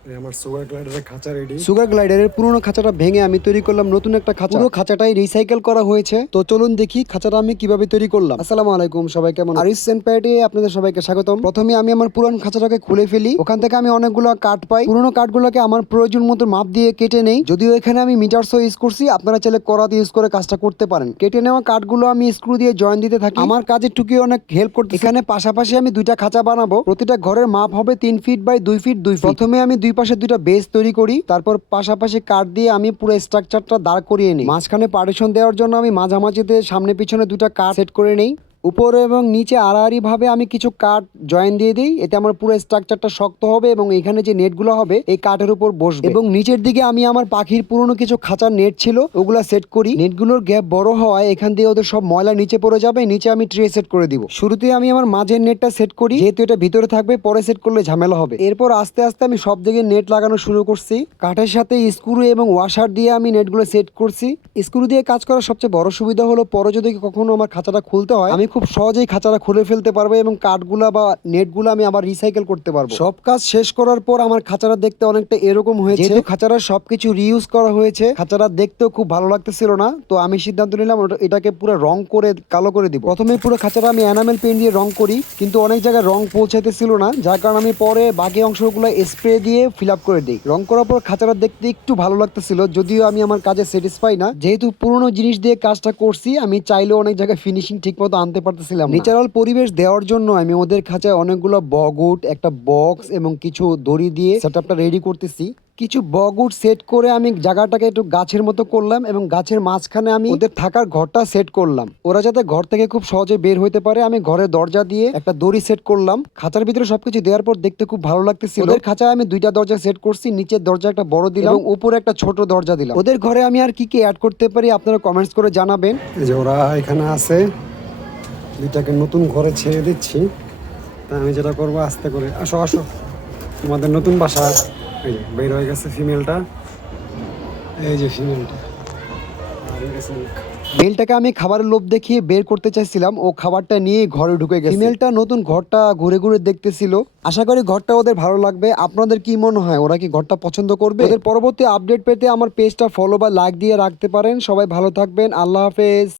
আমার সুগার গ্লাইডারের খাঁচা ready. Sugar গ্লাইডারের পুরোনো খাঁচাটা ভেঙে আমি তৈরি করলাম নতুন একটা খাঁচা। পুরো খাঁচাটাই রিসাইকেল করা হয়েছে। তো চলুন দেখি খাঁচাটা আমি কিভাবে তৈরি করলাম। আসসালামু আলাইকুম, সবাই কেমন? আরিস এন্ড প্যাডে আপনাদের সবাইকে স্বাগতম। প্রথমে আমি আমার পুরান খাঁচাটাকে খুলে ফেলি। ওখান থেকে আমি অনেকগুলো কাঠ পাই। পুরোনো কাঠগুলোকে আমার প্রয়োজন মতো মাপ দিয়ে কেটে নেই। যদিও এখানে আমি মিটার সহ ইউজ করছি, আপনারা চাইলে করাত ইউজ করে কাজটা করতে পারেন। কেটে নেওয়া কাঠগুলো আমি স্ক্রু দিয়ে জয়েন দিতে থাকি। আমার কাজের টুকি অনেক হেল্প করতে। এখানে পাশাপাশি আমি দুইটা খাঁচা বানাবো। প্রতিটা ঘরের মাপ হবে 3 ফিট বাই 2 ফিট 2 ফিট। প্রথমে আমি দুই পাশে দুইটা বেস তৈরি করি, তারপর পাশাপাশি কাঠ দিয়ে আমি পুরো স্ট্রাকচারটা দাঁড় করিয়ে নিই। মাঝখানে পার্টিশন দেওয়ার জন্য আমি মাঝামাঝিতে সামনে পিছনে দুটা কাঠ সেট করে নেই। উপরে এবং নিচে আড়াআড়ি ভাবে আমি কিছু কাঠ জয়েন দিয়ে দিই। এতে আমার পুরো স্ট্রাকচারটা শক্ত হবে এবং এখানে যে নেটগুলো হবে এই কাঠের উপর বসবে। এবং নিচের দিকে আমি আমার পাখির পুরনো কিছু খাঁচার নেট ছিল ওগুলা সেট করি। নেটগুলোর গ্যাপ বড় হওয়ায় এখান দিয়ে ওদের সব ময়লা নিচে পড়ে যাবে। নিচে আমি ট্রে সেট করে দিব। শুরুতে আমি আমার মাঝের নেটটা সেট করি, যেহেতু এটা ভিতরে থাকবে, পরে সেট করলে ঝামেলা হবে। এরপর আস্তে আস্তে আমি সব দিকে নেট লাগানো শুরু করছি। কাঠের সাথে স্ক্রু এবং ওয়াশার দিয়ে আমি নেটগুলো সেট করছি। স্ক্রু দিয়ে কাজ করার সবচেয়ে বড় সুবিধা হলো পরে যদি কখনো আমার খাঁচাটা খুলতে হয় আমি খুব সহজেই খাঁচাটা খুলে ফেলতে পারবো এবং কাঠগুলা বা নেটগুলো আমি আবার রিসাইকেল করতে পারবো। সব কাজ শেষ করার পর আমার খাঁচাটা দেখতে অনেকটা এরকম হয়েছে। যেহেতু খাঁচাটা সবকিছু রিইউজ করা হয়েছে, খাঁচাটা দেখতেও খুব ভালো লাগতেছিল না। তো আমি সিদ্ধান্ত নিলাম এটাকে পুরো রং করে কালো করে দিব। প্রথমে পুরো খাঁচাটা আমি এনামেল পেইন্ট দিয়ে রং করি, কিন্তু অনেক জায়গায় রং পৌঁছাইতেছিল না, যার কারণে আমি পরে বাকি অংশগুলো স্প্রে দিয়ে ফিল আপ করে দিই। রং করার পর খাঁচাটা দেখতে একটু ভালো লাগতেছিল, যদিও আমি আমার কাজে স্যাটিসফাই না। যেহেতু পুরোনো জিনিস দিয়ে কাজটা করছি, আমি চাইলেও অনেক জায়গায় ফিনিশিং ঠিক মতো আনতে পারতেছিলাম না। ন্যাচারাল পরিবেশ দেওয়ার জন্য আমি ওদের খাঁচায় অনেকগুলো বগুড, একটা বক্স এবং কিছু দড়ি দিয়ে সেটআপটা রেডি করতেছি। কিছু বগুড সেট করে আমি জায়গাটাকে একটু গাছের মতো করলাম এবং গাছের মাঝখানে আমি ওদের থাকার ঘরটা সেট করলাম। ওরা যাতে ঘর থেকে খুব সহজে বের হইতে পারে আমি ঘরের দরজা দিয়ে একটা দড়ি সেট করলাম। খাঁচার ভিতরে সবকিছু দেওয়ার পর দেখতে খুব ভালো লাগতেছিল। ওদের খাঁচায় আমি দুইটা দরজা সেট করছি, নিচের দরজা একটা বড় দিলাম এবং উপরে একটা ছোট দরজা দিলাম। ওদের ঘরে আমি আর কি কি অ্যাড করতে পারি আপনারা কমেন্টস করে জানাবেন। এই যে ওরা এখানে আছে, দুইটাকে নতুন ঘরে ছেড়ে দিচ্ছি। তা আমি যেটা করবো, আস্তে করে আসো আসো, তোমাদের নতুন বাসা। এই যে বের হয়ে গেছে ফিমেলটা, এই যে ফিমেলটা। আর এই গেছে মুখ। মেলটাকে আমি খাবারের লোভ দেখিয়ে বের করতে চাইছিলাম, ও খাবারটা নিয়ে ঘরে ঢুকে গেছে। ফিমেলটা নতুন ঘরটা ঘুরে ঘুরে দেখতেছিল। আশা করি ঘরটা ওদের ভালো লাগবে। আপনাদের কি মনে হয়, ওরা কি ঘরটা পছন্দ করবে? ওদের পরবর্তী আপডেট পেতে আমার পেজটা ফলো বা লাইক দিয়ে রাখতে পারেন। সবাই ভালো থাকবেন, আল্লাহ হাফেজ।